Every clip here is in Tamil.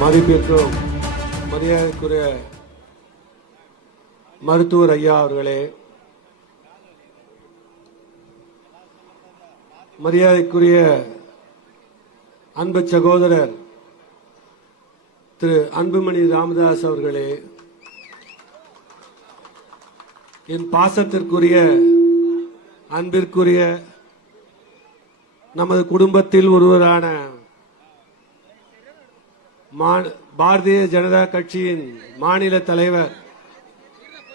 மதிப்பிற்கும் மரியாதைக்குரிய மருத்துவர் ஐயா அவர்களே மரியாதைக்குரிய அன்பு சகோதரர் திரு அன்புமணி ராமதாஸ் அவர்களே என் பாசத்திற்குரிய அன்பிற்குரிய நமது குடும்பத்தில் ஒருவரான பாரதிய ஜனதா கட்சியின் மாநில தலைவர்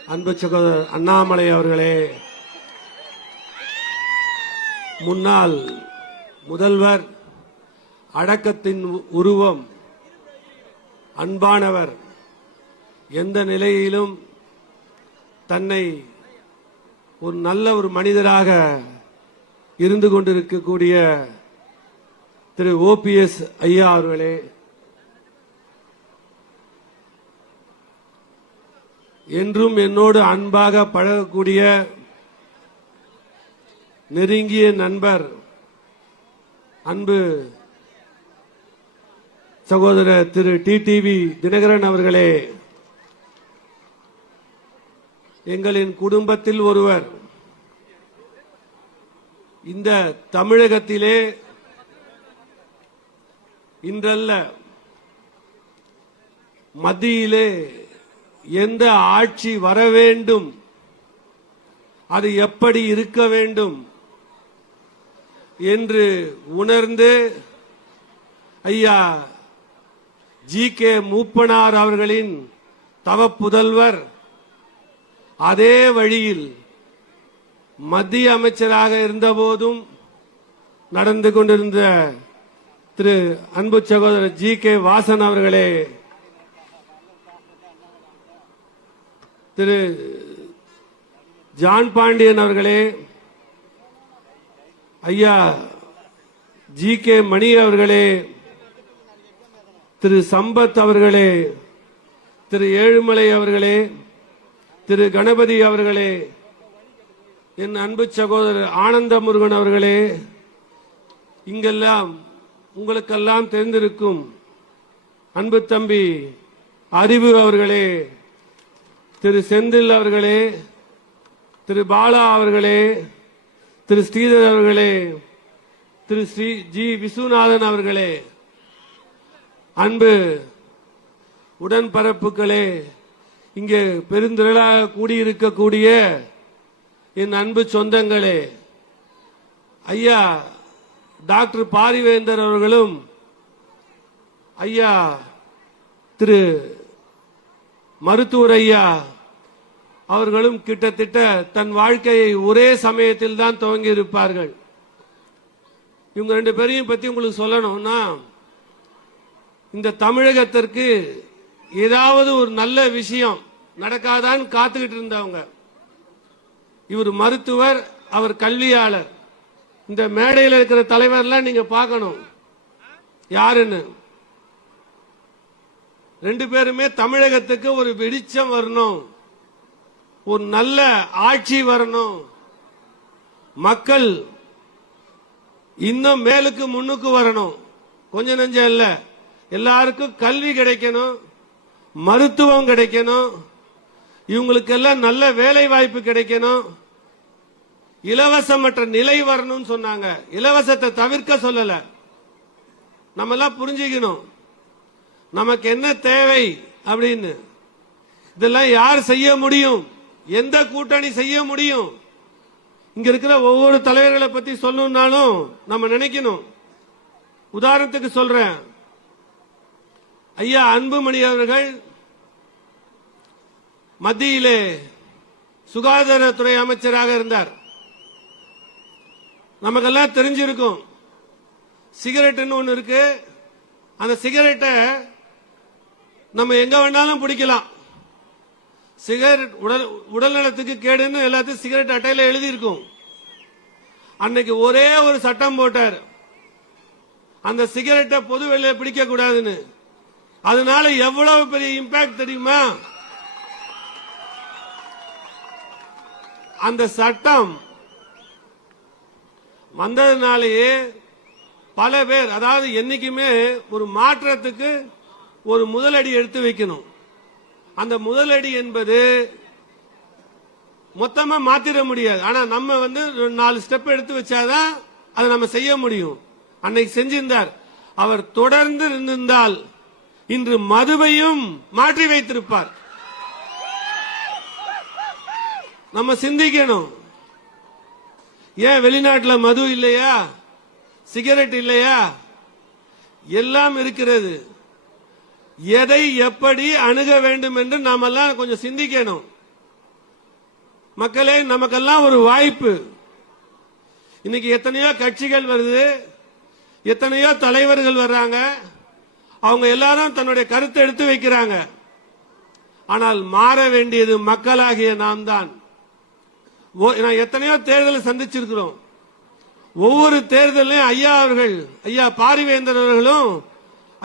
அன்பு சகோதரர் அண்ணாமலை அவர்களே முன்னாள் முதல்வர் அடக்கத்தின் உருவம் அன்பானவர் எந்த நிலையிலும் தன்னை ஒரு நல்ல ஒரு மனிதராக இருந்து கொண்டிருக்கக்கூடிய திரு ஓபிஎஸ் ஐயா அவர்களே என்றும் என்னோடு அன்பாக பழகக்கூடிய நெருங்கிய நண்பர் அன்பு சகோதரர் திரு டிடிவி தினகரன் அவர்களே. எங்களின் குடும்பத்தில் ஒருவர் இந்த தமிழகத்திலே இன்றல்ல மத்தியிலே எந்த ஆட்சி வர வேண்டும்? அது எப்படி இருக்க வேண்டும்? என்று உணர்ந்து ஐயா ஜி. கே. மூப்பனார் அவர்களின் தவப்புதல்வர் அதே வழியில் மத்திய அமைச்சராக இருந்தபோதும் நடந்து கொண்டிருந்த திரு அன்பு சகோதரர் ஜி. கே. வாசன் அவர்களே திரு ஜான் பாண்டியன் அவர்களே ஐயா ஜி கே மணி அவர்களே திரு சம்பத் அவர்களே திரு ஏழுமலை அவர்களே திரு கணபதி அவர்களே என் அன்பு சகோதரர் ஆனந்த முருகன் அவர்களே இங்கெல்லாம் உங்களுக்கெல்லாம் தெரிந்திருக்கும் அன்பு தம்பி அறிவு அவர்களே திரு செந்தில் அவர்களே திரு பாலா அவர்களே திரு ஸ்ரீதர் அவர்களே திரு ஸ்ரீ ஜி விஸ்வநாதன் அவர்களே அன்பு உடன்பரப்புகளே இங்கே பெருந்திரளாக கூடியிருக்கக்கூடிய என் அன்பு சொந்தங்களே ஐயா டாக்டர் பாரிவேந்தர் அவர்களும் ஐயா திரு மருத்துவர் ஐயா அவர்களும் கிட்டத்தட்ட தன் வாழ்க்கையை ஒரே சமயத்தில் தான் துவங்கி இருப்பார்கள் இவங்க ரெண்டு பேரையும் பத்தி உங்களுக்கு சொல்லணும்னா இந்த தமிழகத்திற்கு ஏதாவது ஒரு நல்ல விஷயம் நடக்காதான்னு காத்துக்கிட்டு இருந்தவங்க. இவர் மருத்துவர் அவர் கல்வியாளர். இந்த மேடையில் இருக்கிற தலைவர்லாம் நீங்க பார்க்கணும். யாருன்னு? ரெண்டு பேருமே தமிழகத்துக்கு ஒரு வெளிச்சம் வரணும். ஒரு நல்ல ஆட்சி வரணும். மக்கள் இன்னும் மேலுக்கு முன்னுக்கு வரணும். கொஞ்சம் நெஞ்சம் இல்ல. எல்லாருக்கும் கல்வி கிடைக்கணும். மருத்துவம் கிடைக்கணும். இவங்களுக்கெல்லாம் நல்ல வேலை வாய்ப்பு கிடைக்கணும். இலவசமற்ற நிலை வரணும்னு சொன்னாங்க. இலவசத்தை தவிர்க்க சொல்லல. நம்ம எல்லாம் புரிஞ்சுக்கணும். நமக்கு என்ன தேவை அப்படின்னு. இதெல்லாம் யார் செய்ய முடியும்? எந்த கூட்டணி செய்ய முடியும்? இங்க இருக்கிற ஒவ்வொரு தலைவர்களை பத்தி சொல்லணும்னாலும் நம்ம நினைக்கணும். உதாரணத்துக்கு சொல்றேன். ஐயா அன்புமணி அவர்கள் மத்தியிலே சுகாதாரத்துறை அமைச்சராக இருந்தார். நமக்கெல்லாம் தெரிஞ்சிருக்கும். சிகரெட்டுன்னு ஒன்று இருக்கு. அந்த சிகரெட்டை நம்ம எங்க வேணாலும் பிடிக்கலாம். சிகரெட் உடல் உடல் நலத்துக்கு கேடுன்னு எல்லாத்தையும் சிகரெட் அட்டையில எழுதி இருக்கும் அன்னைக்கு ஒரே ஒரு சட்டம் போட்டார். அந்த சிகரெட்டை பொது வெளியில பிடிக்க கூடாதுன்னு அதனால எவ்வளவு பெரிய இம்பாக்ட் தெரியுமா? அந்த சட்டம் வந்ததுனாலேயே பல பேர் அதாவது என்னைக்குமே ஒரு மாற்றத்துக்கு ஒரு முதலடி எடுத்து வைக்கணும். அந்த முதலடி என்பது மொத்தமா மாத்திர முடியாது. ஆனா நம்ம வந்து நாலு ஸ்டெப் எடுத்து வச்சாதான் அதை நம்ம செய்ய முடியும். அன்னைக்கு செஞ்சிருந்தார். அவர் தொடர்ந்து இருந்திருந்தால் இன்று மதுவையும் மாற்றி வைத்திருப்பார். நம்ம சிந்திக்கணும். ஏன் வெளிநாட்டுல மது இல்லையா? சிகரெட் இல்லையா? எல்லாம் இருக்கிறது. எதை எப்படி அணுக வேண்டும் என்று நாமெல்லாம் கொஞ்சம் சிந்திக்கணும். மக்களே நமக்கெல்லாம் ஒரு வாய்ப்பு. இன்னைக்கு எத்தனையோ கட்சிகள் வருது எத்தனையோ தலைவர்கள் வர்றாங்க அவங்க எல்லாரும் தன்னுடைய கருத்தை எடுத்து வைக்கிறாங்க. ஆனால் மாற வேண்டியது மக்களாகிய நாம் தான் ஓ- நான் எத்தனையோ தேர்தலை சந்திச்சிருக்கிறோம். ஒவ்வொரு தேர்தலையும் ஐயா அவர்கள் ஐயா பாரிவேந்தர் அவர்களும்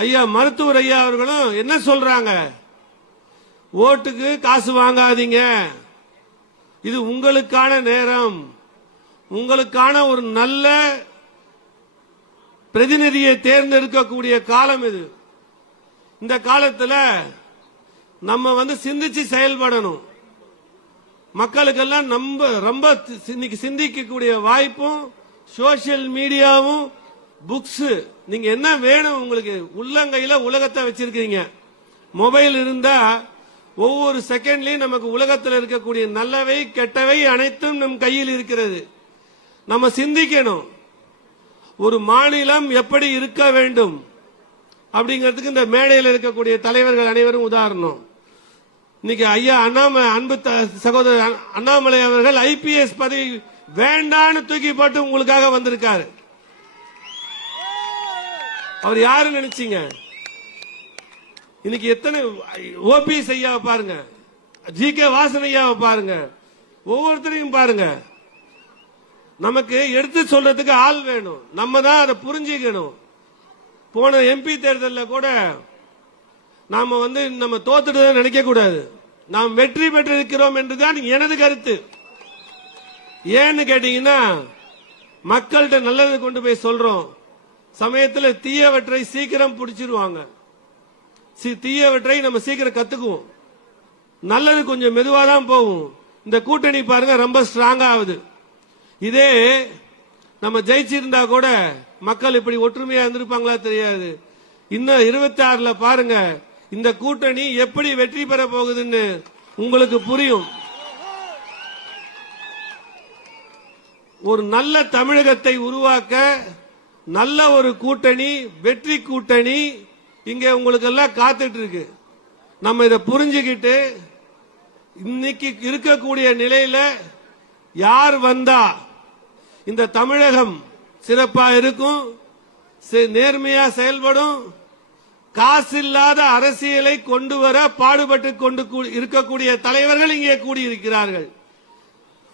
ஐயா மருத்துவர் ஐயா அவர்களும் என்ன சொல்றாங்க? ஓட்டுக்கு காசு வாங்காதீங்க. இது உங்களுக்கான நேரம். உங்களுக்கான ஒரு நல்ல பிரதிநிதியை தேர்ந்தெடுக்கக்கூடிய காலம் இது. இந்த காலத்துல நம்ம வந்து சிந்திச்சு செயல்படணும். மக்களுக்கெல்லாம் நம்ம ரொம்ப இன்னைக்கு சிந்திக்கக்கூடிய வாய்ப்பும் சோசியல் மீடியாவும் புக்ஸ் நீங்க என்ன வேணும் உங்களுக்கு? உள்ளங்கையில உலகத்தை வச்சிருக்கீங்க மொபைல் இருந்தா ஒவ்வொரு செகண்ட்லயும் நமக்கு உலகத்தில் இருக்கக்கூடிய நல்லவை கெட்டவை அனைத்தும் நம் கையில் இருக்கிறது. நம்ம சிந்திக்கணும். ஒரு மாநிலம் எப்படி இருக்க வேண்டும்? அப்படிங்கிறதுக்கு இந்த மேடையில் இருக்கக்கூடிய தலைவர்கள் அனைவரும் உதாரணம். இன்னைக்கு ஐயா அண்ணாமலை அன்பு த- சகோதரர் அண்ணாமலை அவர்கள் ஐபிஎஸ் பதவி வேண்டான்னு தூக்கி போட்டு உங்களுக்காக வந்திருக்காரு. அவர் யாரு நினைச்சீங்க? இன்னைக்கு எத்தனை ஓபிஎஸ் ஐயாவை பாருங்க ஜி கே வாசன் ஐயாவை பாருங்க ஒவ்வொருத்தரையும் பாருங்க. நமக்கு எடுத்து சொல்றதுக்கு ஆள் வேணும். நம்ம தான் அதை புரிஞ்சுக்கணும். போன எம்பி தேர்தலில் கூட நாம வந்து நம்ம தோத்துட்டு நினைக்க கூடாது. நாம் வெற்றி பெற்றிருக்கிறோம் என்றுதான் எனது கருத்து. ஏன்னு கேட்டீங்கன்னா மக்கள்கிட்ட நல்லது கொண்டு போய் சொல்றோம். சமயத்தில் தீயவற்றை சீக்கிரம் பிடிச்சிருவாங்க. தீயவற்றை நம்ம சீக்கிரம் கத்துக்குவோம். நல்லது கொஞ்சம் மெதுவாக தான் போகும். இந்த கூட்டணி பாருங்க ரொம்ப ஸ்ட்ராங்கா ஆகுது. இதே நம்ம ஜெயிச்சிருந்தா கூட மக்கள் இப்படி ஒற்றுமையா இருந்திருப்பாங்களா தெரியாது. இன்னும் இருபத்தி ஆறுல பாருங்க இந்த கூட்டணி எப்படி வெற்றி பெற போகுதுன்னு உங்களுக்கு புரியும். ஒரு நல்ல தமிழகத்தை உருவாக்க நல்ல ஒரு கூட்டணி வெற்றி கூட்டணி இங்க உங்களுக்கு எல்லாம் காத்துட்டு இருக்கு நம்ம இதை புரிஞ்சுக்கிட்டு இன்னைக்கு இருக்கக்கூடிய நிலையில யார் வந்தா இந்த தமிழகம் சிறப்பா இருக்கும் நேர்மையா செயல்படும் காசு இல்லாத அரசியலை கொண்டு வர பாடுபட்டு கொண்டு கூ- இருக்கக்கூடிய தலைவர்கள் இங்கே கூடியிருக்கிறார்கள்.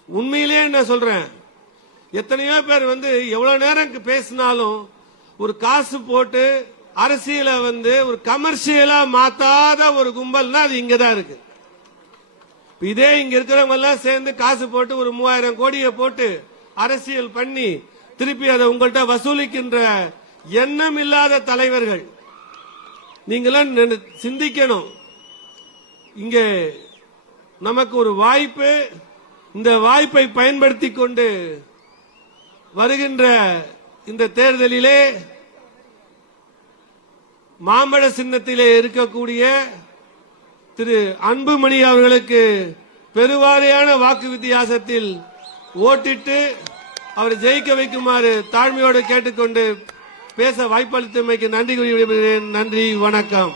உண்மையிலேயே நான் சொல்றேன்? எத்தனையோ பேர் வந்து எவ்வளவு நேரம் பேசினாலும் ஒரு காசு போட்டு அரசியலை வந்து ஒரு கமர்ஷியலா மாத்தாத ஒரு கும்பல்னா அது இங்கதான் இருக்கு. இதே இங்க இருக்கிறவங்க எல்லாம் சேர்ந்து காசு போட்டு ஒரு மூவாயிரம் கோடியை போட்டு அரசியல் பண்ணி திருப்பி அதை உங்கள்கிட்ட வசூலிக்கின்ற எண்ணம் இல்லாத தலைவர்கள். நீங்களாம் சிந்திக்கணும். இங்கே நமக்கு ஒரு வாய்ப்பு. இந்த வாய்ப்பை பயன்படுத்தி கொண்டு வருகின்ற இந்த தேர்தலிலே மாம்பழ சின்னத்திலே இருக்கக்கூடிய திரு அன்புமணி அவர்களுக்கு பெருவாரியான வாக்கு வித்தியாசத்தில் ஓட்டிட்டு அவரை ஜெயிக்க வைக்குமாறு தாழ்மையோடு கேட்டுக்கொண்டு பேச வாய்ப்பளித்தமைக்கு நன்றி கூறி விடைபெறுகிறேன். நன்றி வணக்கம்.